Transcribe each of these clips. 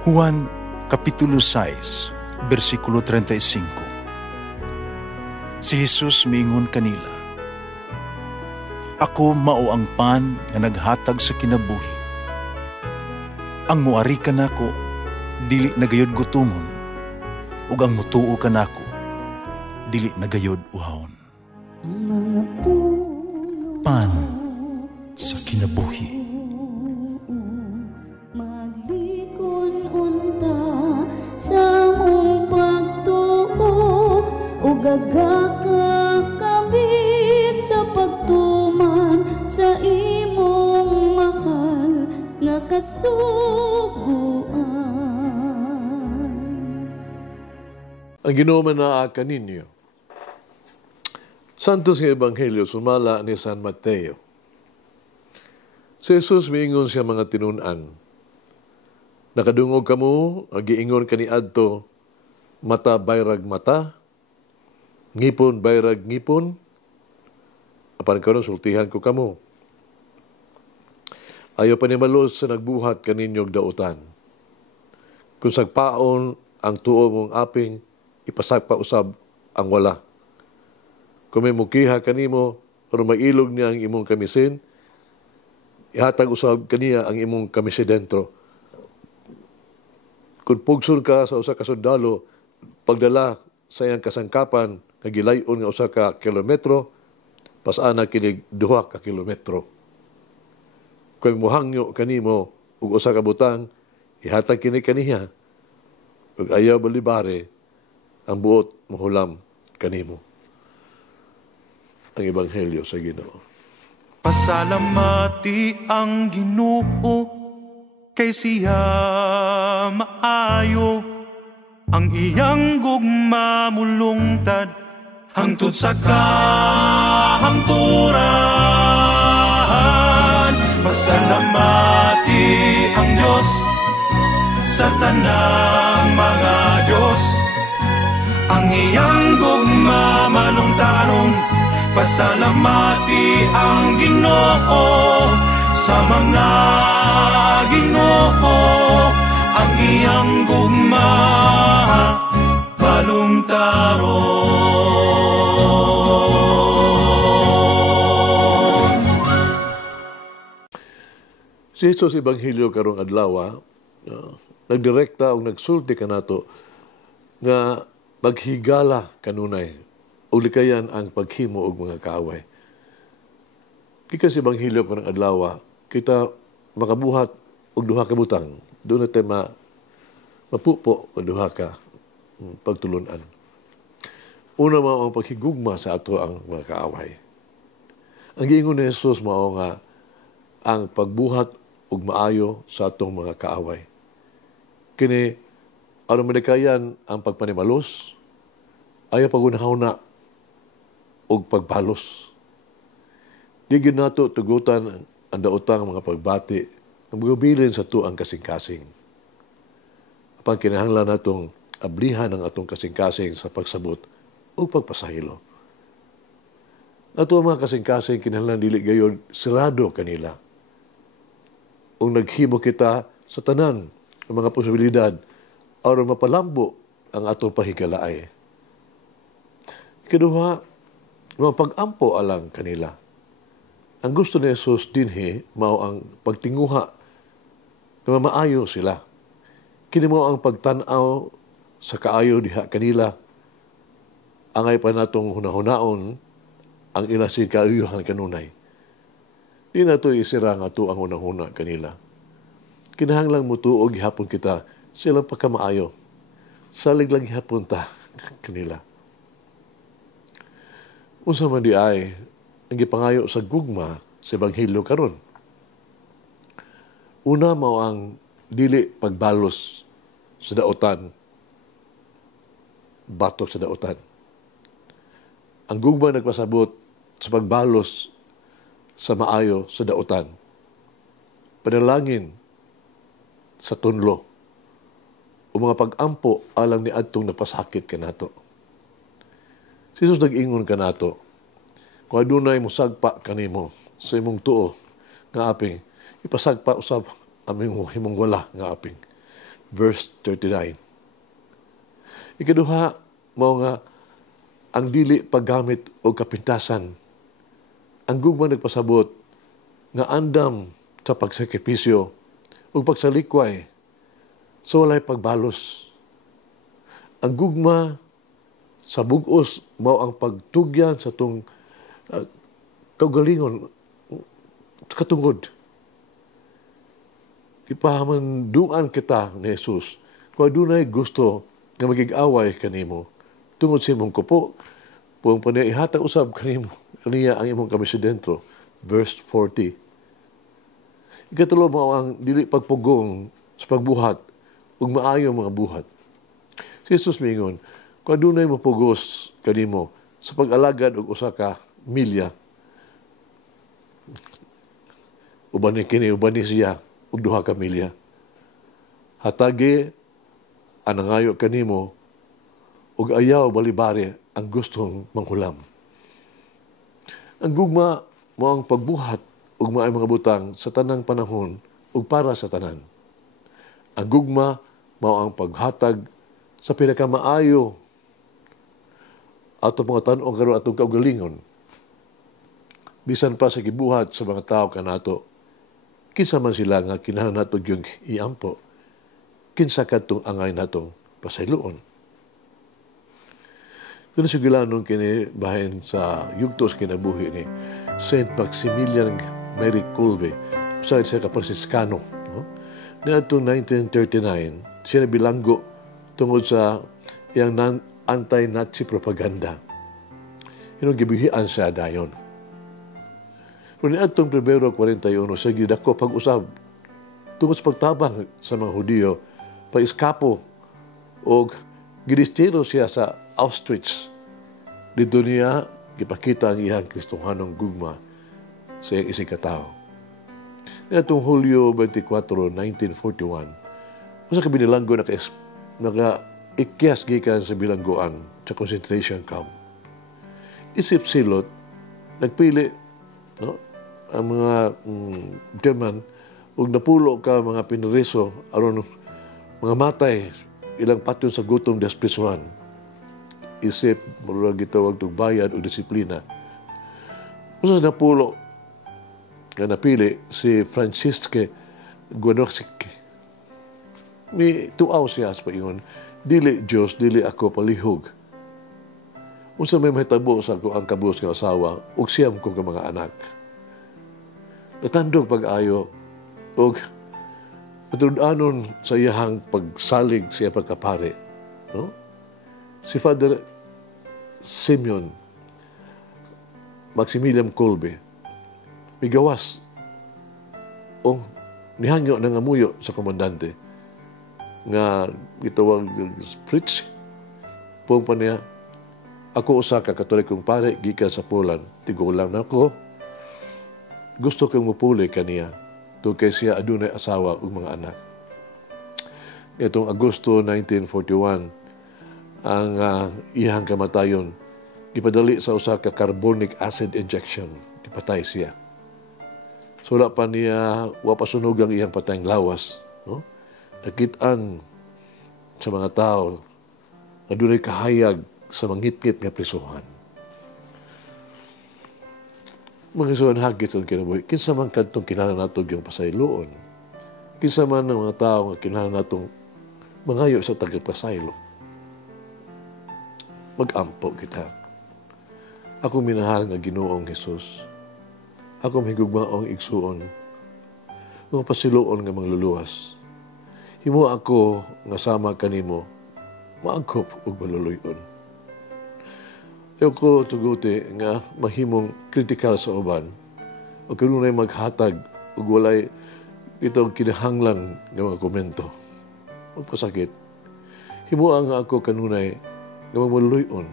Juan Kapitulo 6, versikulo 35. Si Jesus miingon kanila, "Ako mao ang pan nga naghatag sa kinabuhi. Ang muari kanako dili nagayod gutomon, ug ang mutuo kanako dili nagayod uhawon." Pan sa kinabuhi. Gagakakabi sa pagtuman sa imong mahal nga kasuguan. Ang Ginoo manaakan ninyo. Santos nga Ebanghelyo sumala ni San Mateo. Si Jesus miingon siya mga tinunan. Nakadungog kamo, agiingon kaniadto, mata bayrag mata, ngipon bayrag ngipon, apan karon sultihan ko kamo. Ayaw panimalos sa nagbuhat kaninyog dautan. Kung sagpaon ang tuo mong aping, ipasagpa usab ang wala. Kung may mukiha kanimo, o mailog niya ang imong kamisin, ihatag usab kaniya ang imong kamisi dentro. Kung pugson ka sa usa ka sundalo, pagdala sa iyang kasangkapan, nagilayon nga usa ka kilometro, pasana kinig 2 ka kilometro. Kung muhangyo kanimo ug usa ka butang, ihatag kini kaniya, ug ayaw balibare, ang buot mahulam kanimo. Ang Ebanghelyo sa Ginoo. Pasalamati ang Ginoo, kay siya maayo, ang iyang gugma mulungtad, hangtod sa kahangturan. Pasalamati ang Diyos sa tanang mga Diyos, ang iyang gugma malungtaron. Pasalamati ang Ginoo sa mga Ginoo, ang iyang gugma malungtaron. Si Jesus Ebanghelyo karong adlaw, nagdirekta o nagsulti kanato nga maghigala kanunay o likayan ang paghimo og mga kaaway. Gikan sa Ebanghelyo karong adlaw, kita makabuhat og duha ka butang. Doon natin mapupo o duha ka pagtulunan. Una mao ang paghigugma sa ato ang mga kaaway. Ang giingon ni Jesus mao nga ang pagbuhat ug maayo sa atong mga kaaway. Kini aron malikayan ang pagpanimalos, ayaw pagunahuna og pagbalos. Di gyud nato tugutan ang daotang mga pagbati nga magabilin sa tuang kasing-kasing. Apan kinahanglan natong ablihan ang atong kasing-kasing sa pagsabot o pagpasahilo. Ato ang mga kasing-kasing kinahanglan dili gayon sirado kanila. Kung naghimo kita sa tanan ang mga posibilidad aron mapalambo ang atong pahigalaay. Ikaduha, mga pag-ampo alang kanila. Ang gusto ni Jesus dinhi mao ang pagtinguha na maayo sila. Kini mao ang pagtan-aw sa kaayo diha kanila. Angay pa natong hunahunaon ang ilasig kaayuhan kanunay. Di na ito isira nga ito ang unang-una kanila. Kinahanglang mutuog gihapon kita silang pagkamaayo. Salig lang gihapon ta kanila. Unsa man di ay ang gipangayo sa gugma sa Ebanghelyo karon. Una mao ang dili pagbalos sa daotan, batok sa daotan. Ang gugma nagpasabot sa pagbalos sa maayo sa daotan. Panalangin sa tunlo o mga pag-ampo alang ni adtong napasakit kanato. Si Jesus nag-ingon kanato, kung adunay musagpa kanimo sa imong tuo nga aping, ipasagpa usab aming himong wala nga aping. verse 39. Ikaduha, mao nga, ang dili paggamit o kapintasan. Ang gugma nagpasabot nga andam sa pagsakripisyo o pagsalikway sa walay pagbalos. Ang gugma sa bugos mao ang pagtugyan sa tung kaugalingon katungod. Ipahamanduan kita ni Jesus kung adunay gusto nga magig-away kanimo tungod sa imong kupo, kung panihatag usab kanimo kaniya ang imong kamisidentro. Verse 40. Ikatulo mo ang dili pagpugong sa pagbuhat ug maayo mga buhat. Si Jesus mingon, kung adunay mapugos kanimo sa pag-alagad og usa ka milya, uban ni siya og duha ka milya. Hatagi ang nangayo kanimo ug ayaw balibari ang gustong manghulam. Ang gugma mo ang pagbuhat ug maay mga butang sa tanang panahon ug para sa tanan. Ang gugma mao ang paghatag sa pinakamaayo ato mga tan-ong karon atong kaugalingon. Bisan pa sa gibuhat sa mga tao kanato, kinsa man sila nga kinahanglan nato yung iampo, kinsa kadtong angay natong pasayloon. Kung sugilanon kini bahin sa yugtos kinabuhi ni Saint Maximilian Mary Kolbe, usa siya ka Franciscano. No? Niadtong 1939, siya nabilanggo tungod sa iyang anti-Nazi propaganda. Gibihian siya dayon. Kung niadtong Pebrero 41, siya gidako pag-usab tungod sa pagtabang sa mga Hudiyo, pa-iskapo o gidistiro siya sa Auschwitz. Dito niya gipakita ang iyang Kristohanong gugma sa iyang isig katao. Niadtong Hulyo 24, 1941, usa ka binilanggo naka-ikyas gikan sa bilangguan sa concentration camp. Isip silot, nagpili ang mga German ug napulo ka mga piniriso aron mga matay ilang patyon sa gutom desprisuhan. Isip murag gitawag og bayad o disiplina. Usa napulo ka napili si Francisque Guanosik. Ni tuaw siya sa paingon, dili Dios, dili ako palihog. Unsa may mahitabo sa ako ang kabus nga asawa ug siyam ko ka mga anak. Natandog pag-ayo o matuludanon sa iyahang pagsalig siya pagkapare. No? Si Father Simeon Maximilian Kolbe migawas o nihangyo na nga muyo sa komandante nga gitawag Fritz pong pa niya, ako usa ka Katolikong pare gikan sa Poland, tigulang na ako. Gusto kang mupuli kaniya tungkay siya adunay asawa ug mga anak. Itong Agosto 1941, ang iyang kamatayon ipadali sa usa ka carbonic acid injection. Ipatay siya. Sula pa niya wapasunog ang iyang patayng lawas. No? Nakitaan sa mga tao adunay kahayag sa mangitngit nga prisuhan. Mga isuan hagit sa kinabuhi, kinsa man kadtong kinahanglan nato yung pasayloon. Kinsa man ng mga tao nga kinahanglan natong mangayo sa tagapasaylo. Mag-ampo kita. Ako minahal nga Ginoong Hesus. Ako mahigugmaong igsuon. Mga pasiloon nga mangluluwas. Himo ako nga sama kanimo, maagkop ug maluluyon. Ayaw ko tuguti nga mahimong kritikal sa uban o kanunay maghatag o walay itong kinahanglan ng mga komento. Magpasakit. Himuang nga ako kanunay nga magmaluluyon.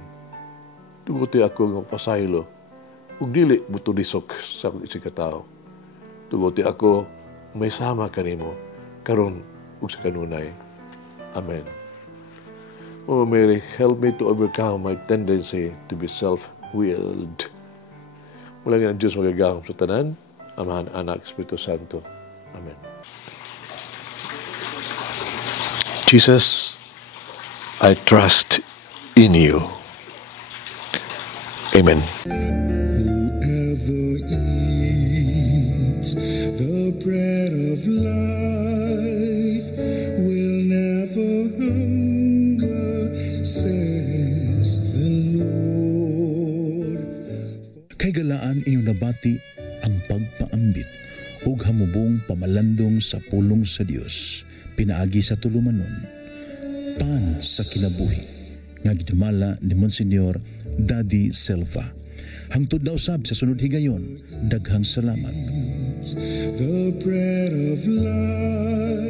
Tuguti ako nga pasaylo ug dili butulisok sa akong isig katao. Tuguti ako may sama kanimo karon ug sa kanunay. Amen. Mama Mary, help me to overcome my tendency to be self-willed. Mula nga ang Diyos magagahom sa tanan, Amahan, Anak, Espiritu Santo. Amen. Jesus, I trust in you. Amen. Whoever eats the bread of life will never hunger, says the Lord. Kay galaan inyong nabati ang pagpaambit ug hamubong pamalandong sa pulong sa Dios pinaagi sa tulumanon pan sa kinabuhi nga gidumala ni Monsignor Daddy Silva. Hangtod na usab sa sunod higayon, daghang salamat. The bread of life